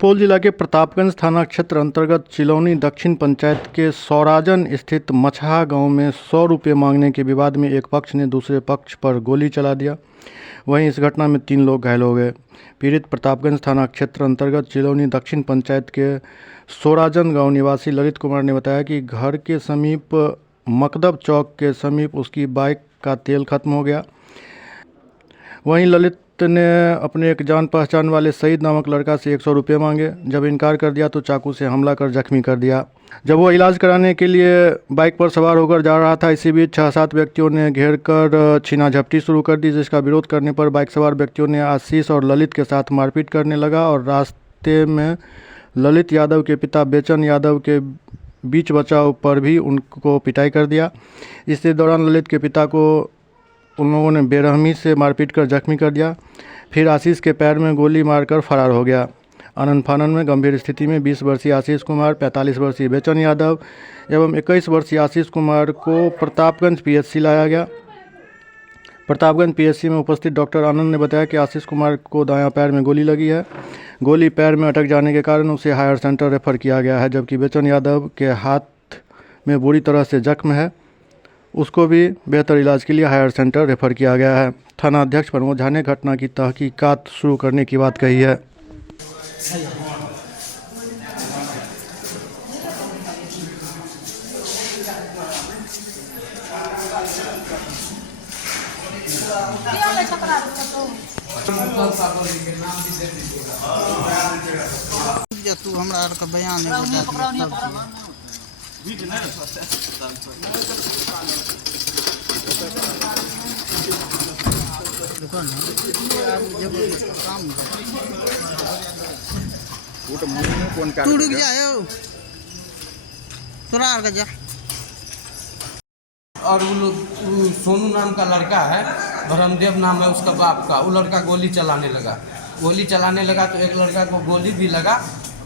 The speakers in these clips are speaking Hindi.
सुपौल जिला के प्रतापगंज थाना क्षेत्र अंतर्गत चिलौनी दक्षिण पंचायत के सौराजन स्थित मछहा गांव में 100 रुपये मांगने के विवाद में एक पक्ष ने दूसरे पक्ष पर गोली चला दिया। वहीं इस घटना में 3 लोग घायल हो गए। पीड़ित प्रतापगंज थाना क्षेत्र अंतर्गत चिलौनी दक्षिण पंचायत के सौराजन गांव निवासी ललित कुमार ने बताया कि घर के समीप मकदब चौक के समीप उसकी बाइक का तेल खत्म हो गया। वहीं ललित ने अपने एक जान पहचान वाले सईद नामक लड़का से 100 रुपये मांगे। जब इनकार कर दिया तो चाकू से हमला कर जख्मी कर दिया। जब वो इलाज कराने के लिए बाइक पर सवार होकर जा रहा था, इसी बीच 6-7 व्यक्तियों ने घेर कर छीना झपटी शुरू कर दी, जिसका विरोध करने पर बाइक सवार व्यक्तियों ने आशीष और ललित के साथ मारपीट करने लगा और रास्ते में ललित यादव के पिता बेचन यादव के बीच बचाव पर भी उनको पिटाई कर दिया। इसी दौरान ललित के पिता को उन लोगों ने बेरहमी से मारपीट कर जख्मी कर दिया। फिर आशीष के पैर में गोली मारकर फरार हो गया। आनन फानन में गंभीर स्थिति में 20 वर्षीय आशीष कुमार, 45 वर्षीय बेचन यादव एवं 21 वर्षीय आशीष कुमार को प्रतापगंज पीएचसी लाया गया। प्रतापगंज पीएचसी में उपस्थित डॉक्टर आनंद ने बताया कि आशीष कुमार को दायां पैर में गोली लगी है। गोली पैर में अटक जाने के कारण उसे हायर सेंटर रेफर किया गया है, जबकि बेचन यादव के हाथ में बुरी तरह से जख्म है, उसको भी बेहतर इलाज के लिए हायर सेंटर रेफर किया गया है। थाना अध्यक्ष प्रमोद झा ने घटना की तहकीकात शुरू करने की बात कही है। तू हमरा आर का बयान तू रुक जाए तोरा आर का जा। और वो लोग सोनू नाम का लड़का है, धर्मदेव नाम है उसका बाप का, वो लड़का गोली चलाने लगा तो एक लड़का को गोली भी लगा,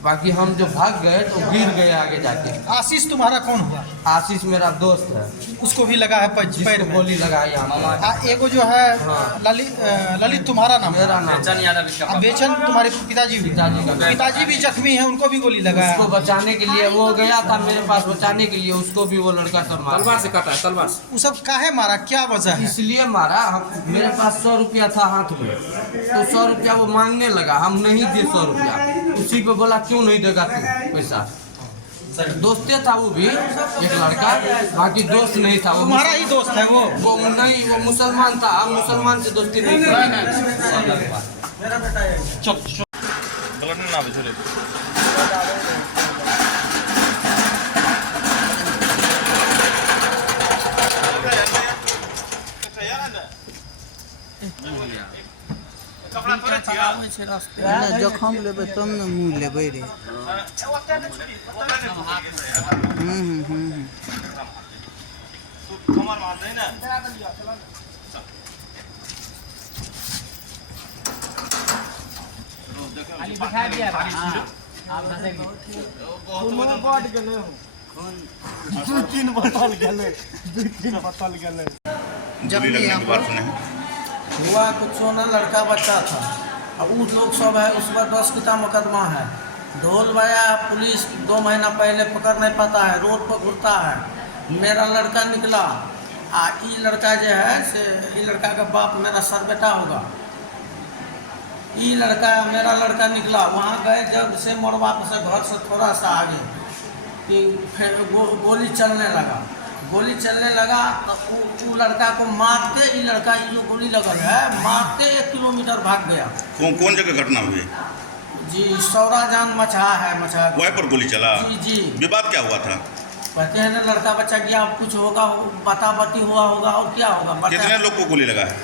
बाकी हम जो भाग गए तो गिर गए आगे जाके। आशीष तुम्हारा कौन हुआ? आशीष मेरा दोस्त है, उसको भी लगा है पैर में गोली लगा यहाँ। एगो जो है ललित तुम्हारा नाम? मेरा नाम बेचन तुम्हारे पिताजी का पिताजी भी जख्मी है, उनको भी गोली लगा है। उसको बचाने के लिए वो गया था मेरे पास, बचाने के लिए उसको भी वो लड़का तलवार से काटा है, तलवार से। वो सब काहे मारा, क्या वजह है? इसलिए मारा, मेरे पास 100 रुपया था हाथ में, तो 100 रुपया वो मांगने लगा, हम नहीं दिए 100 रुपया। उसी पे बोला क्यों नहीं देगा तू पैसा। दोस्ते था वो भी एक लड़का, बाकी दोस्त नहीं था। वो तुम्हारा ही दोस्त है वो नहीं, वो मुसलमान था, अब मुसलमान से दोस्ती नहीं जखम लेबै तब ने मुँह लेबै रे। हुआ कुछ सोना लड़का बच्चा था, अब उस लोग सब है, उस पर 10 का मुकदमा है। ढोल बजा पुलिस 2 महीना पहले पकड़ नहीं पाता है, रोड पर घूरता है। मेरा लड़का निकला, ये लड़का जो है से ये लड़का का बाप मेरा सर बेटा होगा। ये लड़का मेरा लड़का निकला, वहाँ गए जब से मोर बाप से घर से थोड़ा सा आगे कि फिर गोली चलने लगा तो वो लड़का को मारते, ये लड़का ये जो गोली लगल है मारते 1 किलोमीटर भाग गया। कौन जगह घटना हुई? जी सौराजान मछहा है, मछहा वहीं पर गोली चला? जी। विवाद क्या हुआ था? कहते हैं ना लड़का बच्चा गया, कुछ होगा, बता बती हुआ होगा और क्या होगा। कितने लोग को गोली लगा है?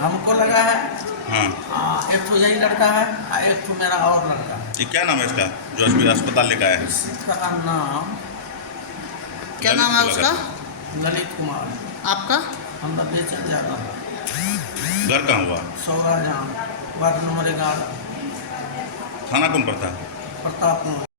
हमको लगा है हाँ। एक तो यही लड़का है, एक तो मेरा और लड़का है। ये क्या नाम है इसका जो अस्पताल लेकर आया है? इसका नाम क्या नाम है उसका? ललित कुमार। आपका? हम बेचन यादव। घर कहाँ हुआ? सौराजान, वार्ड नंबर 11। थाना कौन पड़ता है? प्रताप।